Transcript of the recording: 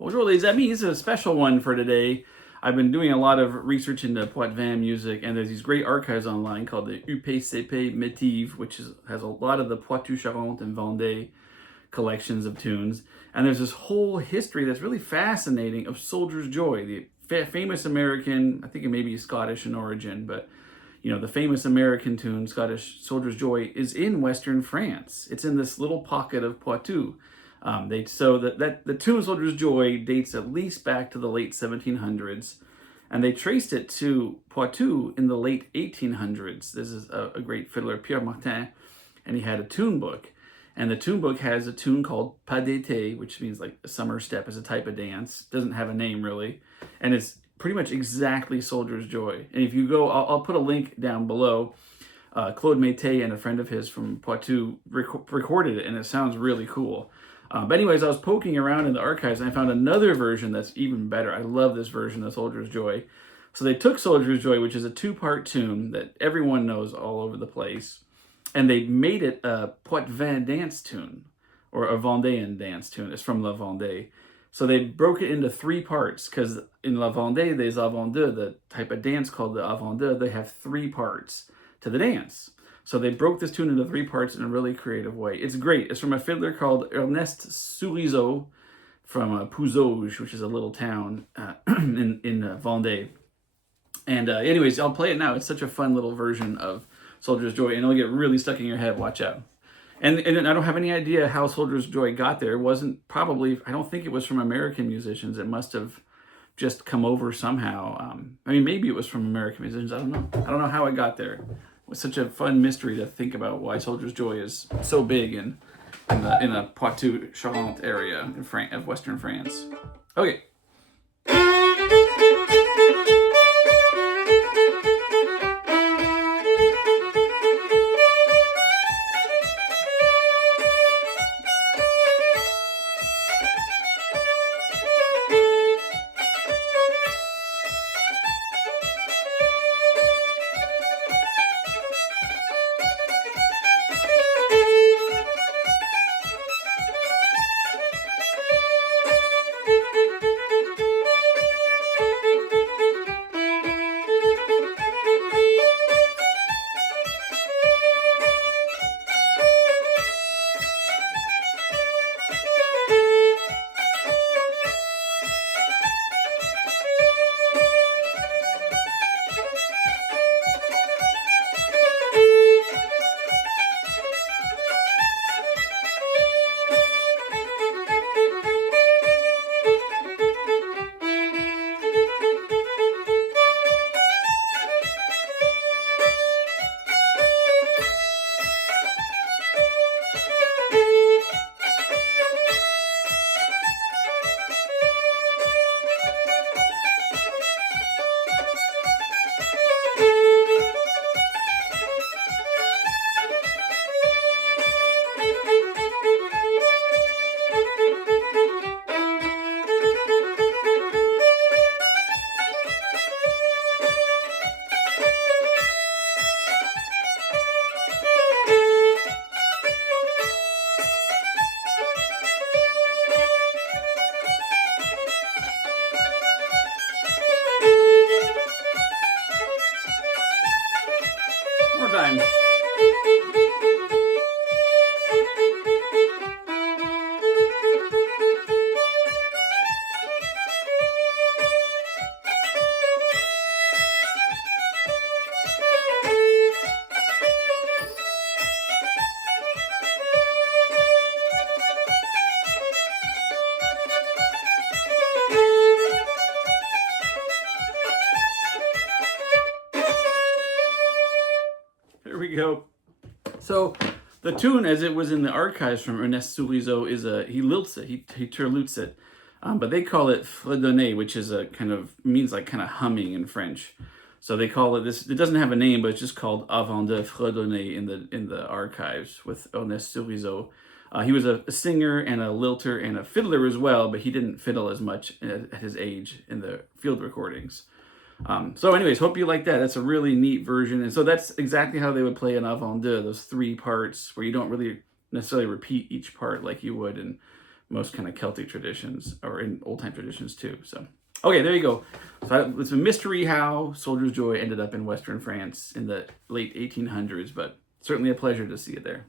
Bonjour les amis, this is a special one for today. I've been doing a lot of research into Poitevin music, and there's these great archives online called the UCPC Métives, which has a lot of the Poitou, Charente, and Vendée collections of tunes. And there's this whole history that's really fascinating of Soldier's Joy, the famous American, I think it may be Scottish in origin, but the famous American tune, Scottish Soldier's Joy, is in Western France. It's in this little pocket of Poitou. The tune Soldier's Joy dates at least back to the late 1700s, and they traced it to Poitou in the late 1800s. This is a great fiddler, Pierre Martin, and he had a tune book. And the tune book has a tune called Pas d'été, which means like a summer step is a type of dance. Doesn't have a name really. And it's pretty much exactly Soldier's Joy. And if you go, I'll put a link down below. Claude Mété and a friend of his from Poitou recorded it, and it sounds really cool. But anyways, I was poking around in the archives and I found another version that's even better. I love this version of Soldier's Joy. So they took Soldier's Joy, which is a two-part tune that everyone knows all over the place, and they made it a Poitevin dance tune, or a Vendéen dance tune. It's from La Vendée. So they broke it into three parts, because in La Vendée, there's Avant-deux, the type of dance called the Avant-deux. They have three parts to the dance. So they broke this tune into three parts in a really creative way. It's great. It's from a fiddler called Ernest Sourisseau from Pouzauges, which is a little town in Vendée. And anyways, I'll play it now. It's such a fun little version of Soldier's Joy, and it'll get really stuck in your head. Watch out. And I don't have any idea how Soldier's Joy got there. It wasn't probably, I don't think it was from American musicians. It must have just come over somehow. Maybe it was from American musicians. I don't know. I don't know how it got there. It was such a fun mystery to think about why Soldier's Joy is so big in the Poitou, Charente area of Western France. Okay. More time. Here we go. So the tune, as it was in the archives from Ernest Sourisseau, is he lilts it, he turlutes it, but they call it fredonné, which is means like kind of humming in French. So they call it this. It doesn't have a name, but it's just called Avant-deux fredonné in the archives with Ernest Sourisseau. He was a singer and a lilter and a fiddler as well, but he didn't fiddle as much at his age in the field recordings. So anyways, hope you like that. That's a really neat version. And so that's exactly how they would play an Avant-deux, those three parts where you don't really necessarily repeat each part like you would in most kind of Celtic traditions, or in old time traditions too. So, okay, there you go. So it's a mystery how Soldier's Joy ended up in Western France in the late 1800s, but certainly a pleasure to see it there.